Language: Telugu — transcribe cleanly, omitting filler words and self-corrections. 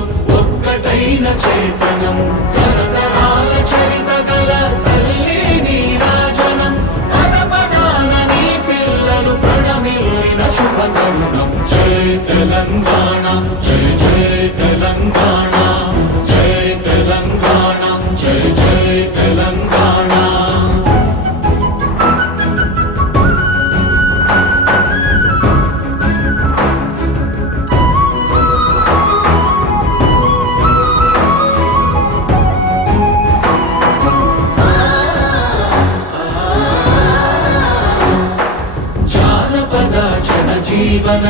పిల్లలు ఒక్కటైన చేతనం తరతరాల చరిత గల తల్లి నీరాజనం పద పదాన నీ పిల్లలు ప్రణమిల్లిన శుభ తరుణం జై తెలంగాణ జై జై తెలంగాణ జై తెలంగాణ జై జై తెలంగాణ జీవన